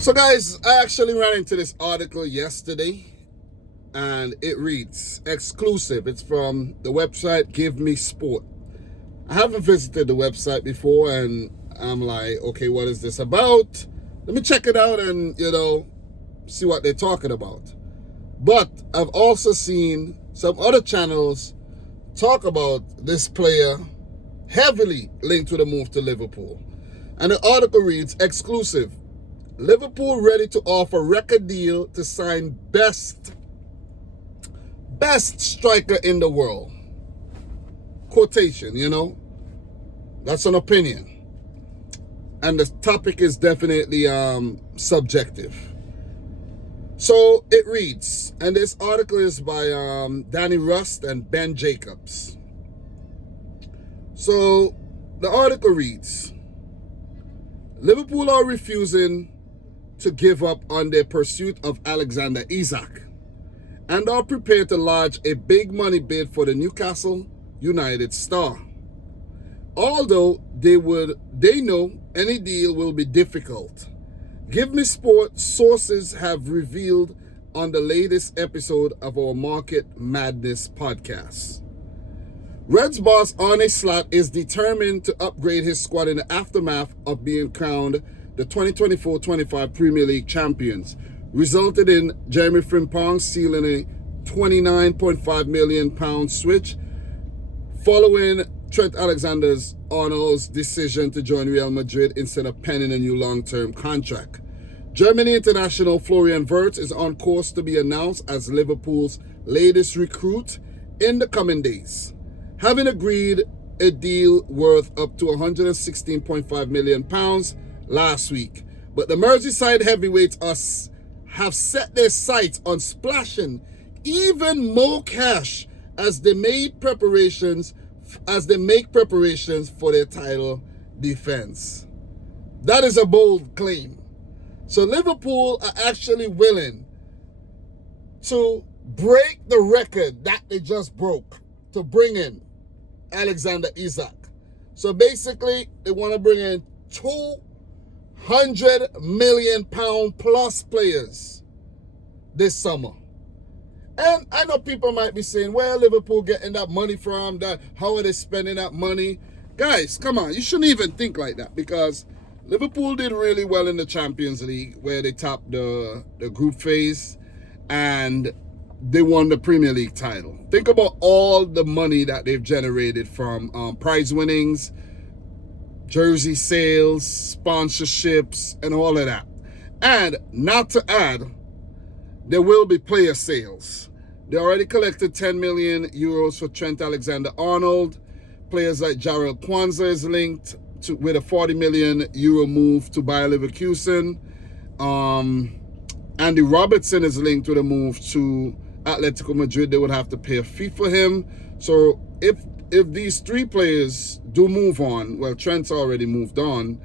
So guys, I actually ran into this article yesterday and it reads, exclusive. It's from the website Give Me Sport. I haven't visited the website before and I'm like, okay, what is this about? Let me check it out and, see what they're talking about. But I've also seen some other channels talk about this player heavily linked to the move to Liverpool. And the article reads, exclusive. Liverpool ready to offer record deal to sign best striker in the world. Quotation, that's an opinion. And the topic is definitely subjective. So it reads, and this article is by Danny Rust and Ben Jacobs. So the article reads, Liverpool are refusing to give up on their pursuit of Alexander Isak and are prepared to lodge a big money bid for the Newcastle United star. Although they know any deal will be difficult. Give Me Sport sources have revealed on the latest episode of our Market Madness podcast. Reds boss Arne Slot is determined to upgrade his squad in the aftermath of being crowned the 2024-25 Premier League champions, resulted in Jeremy Frimpong sealing a £29.5 million switch following Trent Alexander-Arnold's decision to join Real Madrid instead of penning a new long-term contract. Germany international Florian Wirtz is on course to be announced as Liverpool's latest recruit in the coming days, having agreed a deal worth up to £116.5 million last week. But the Merseyside heavyweights have set their sights on splashing even more cash as they make preparations for their title defense. That is a bold claim. So Liverpool are actually willing to break the record that they just broke to bring in Alexander Isak. So basically, they want to bring in £200 million plus players this summer. And I know people might be saying, well, Liverpool getting that money from that. How are they spending that money? Guys, come on. You shouldn't even think like that because Liverpool did really well in the Champions League where they topped the group phase and they won the Premier League title. Think about all the money that they've generated from prize winnings, jersey sales, sponsorships, and all of that. And not to add, there will be player sales. They already collected €10 million for Trent Alexander-Arnold. Players like Jarrell Kwanzaa is linked with a €40 million move to Bayer Leverkusen. Andy Robertson is linked with a move to Atletico Madrid. They would have to pay a fee for him. So if these three players do move on, well, Trent's already moved on,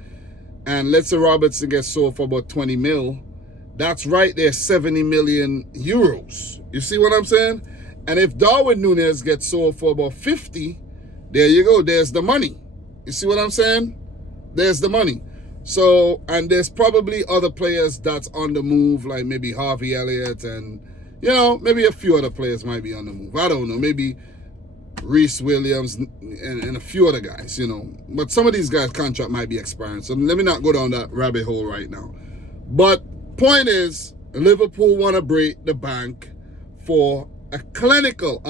and let's say Robertson gets sold for about 20 mil, that's right there, €70 million. You see what I'm saying? And if Darwin Núñez gets sold for about 50, there you go. There's the money. You see what I'm saying? There's the money. So, and there's probably other players that's on the move, like maybe Harvey Elliott and, maybe a few other players might be on the move. I don't know. Maybe Reece Williams and a few other guys, But some of these guys' contract might be expiring. So let me not go down that rabbit hole right now. But point is, Liverpool want to break the bank for a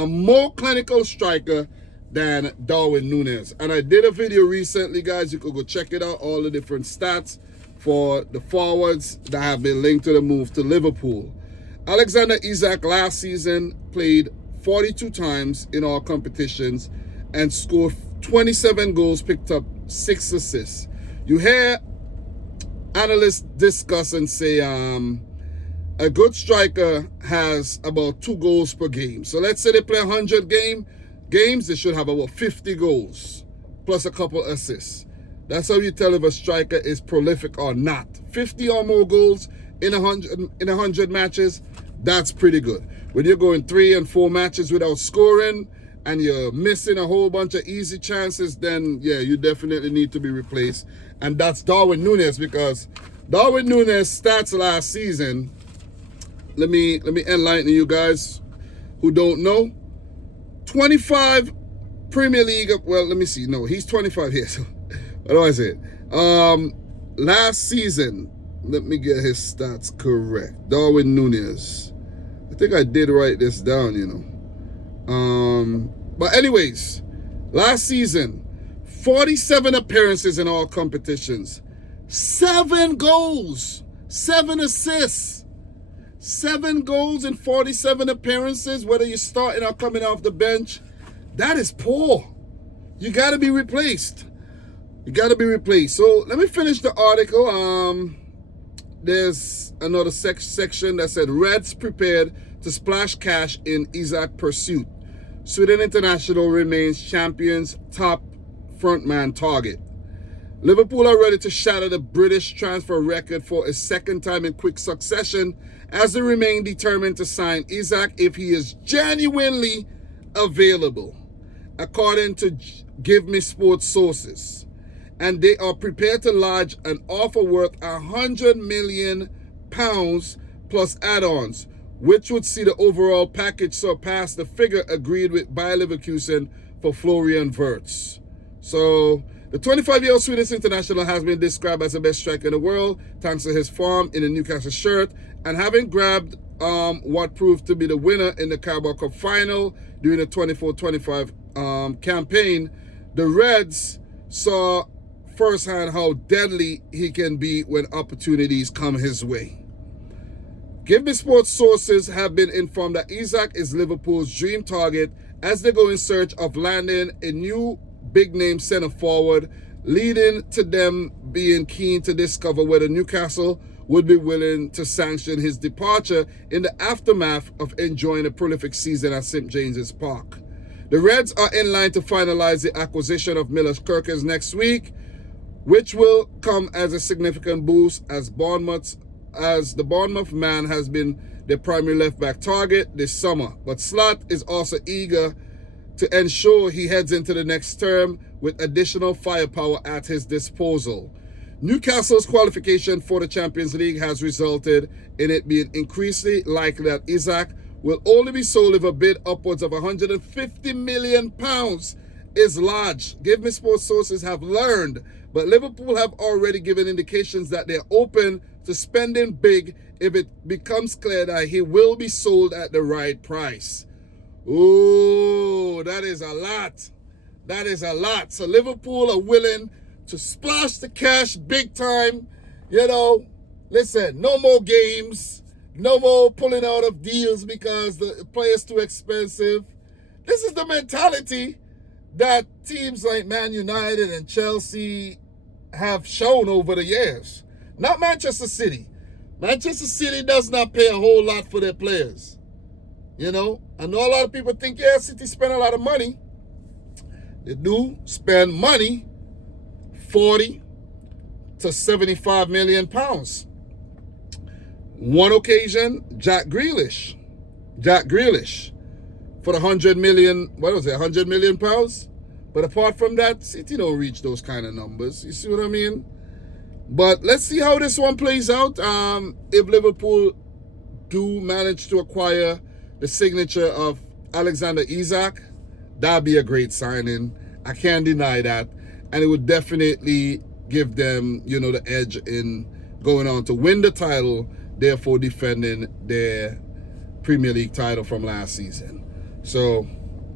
more clinical striker than Darwin Núñez. And I did a video recently, guys. You could go check it out, all the different stats for the forwards that have been linked to the move to Liverpool. Alexander Isak last season played 42 times in all competitions and scored 27 goals, picked up 6 assists. You hear analysts discuss and say a good striker has about 2 goals per game. So let's say they play 100 games, they should have about 50 goals plus a couple assists. That's how you tell if a striker is prolific or not. 50 or more goals in 100 matches, that's pretty good. When you're going 3 and 4 matches without scoring and you're missing a whole bunch of easy chances, then yeah, you definitely need to be replaced. And that's Darwin Núñez, because Darwin Núñez stats last season. Let me enlighten you guys who don't know. 25 Premier League. Well, let me see. No, he's 25 here. So what do I say? Last season, let me get his stats correct. Darwin Núñez. I think I did write this down, you know. But anyways, last season, 47 appearances in all competitions, 7 goals, 7 assists, 7 goals in 47 appearances, whether you're starting or coming off the bench. That is poor. You got to be replaced. You got to be replaced. So let me finish the article. There's another section that said Reds prepared to splash cash in Isak pursuit. Sweden International remains champions' top frontman target. Liverpool are ready to shatter the British transfer record for a second time in quick succession as they remain determined to sign Isak if he is genuinely available, according to Give Me Sports sources. And they are prepared to lodge an offer worth £100 million plus add-ons, which would see the overall package surpass the figure agreed with Bayer Leverkusen for Florian Wirtz. So the 25-year-old Swedish international has been described as the best striker in the world thanks to his form in the Newcastle shirt and having grabbed what proved to be the winner in the Carabao Cup final during the 24-25 campaign. The Reds saw firsthand how deadly he can be when opportunities come his way. Give Me Sports sources have been informed that Isak is Liverpool's dream target as they go in search of landing a new big-name centre-forward, leading to them being keen to discover whether Newcastle would be willing to sanction his departure in the aftermath of enjoying a prolific season at St. James's Park. The Reds are in line to finalise the acquisition of Milos Kerkez next week, which will come as a significant boost as the Bournemouth man has been their primary left-back target this summer. But Slot is also eager to ensure he heads into the next term with additional firepower at his disposal. Newcastle's qualification for the Champions League has resulted in it being increasingly likely that Isak will only be sold if a bid upwards of £150 million is lodged. Give Me Sports sources have learned, but Liverpool have already given indications that they're open to spending big if it becomes clear that he will be sold at the right price. Ooh, that is a lot. That is a lot. So Liverpool are willing to splash the cash big time. You know, listen, no more games. No more pulling out of deals because the player's too expensive. This is the mentality that teams like Man United and Chelsea have shown over the years. Not Manchester City. Manchester City does not pay a whole lot for their players. You know, I know a lot of people think, yeah, City spend a lot of money. They do spend money, 40 to 75 million pounds. One occasion, Jack Grealish for the 100 million, what was it, 100 million pounds? But apart from that, City don't reach those kind of numbers. You see what I mean? But let's see how this one plays out. If Liverpool do manage to acquire the signature of Alexander Isak, that'd be a great signing. I can't deny that. And it would definitely give them, you know, the edge in going on to win the title, therefore defending their Premier League title from last season. So,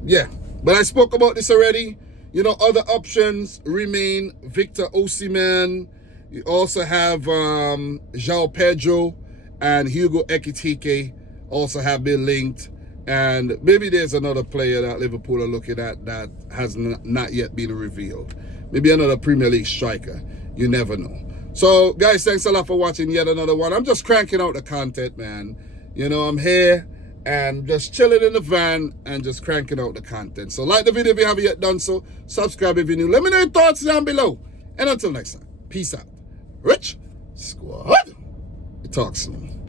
yeah. But I spoke about this already. You know, other options remain Victor Osimhen. You also have João Pedro and Hugo Ekitike also have been linked. And maybe there's another player that Liverpool are looking at that has not yet been revealed. Maybe another Premier League striker. You never know. So, guys, thanks a lot for watching yet another one. I'm just cranking out the content, man. You know, I'm here and just chilling in the van and just cranking out the content. So, like the video if you haven't yet done so. Subscribe if you're new. Let me know your thoughts down below. And until next time, peace out. Rich Squad. Talk soon.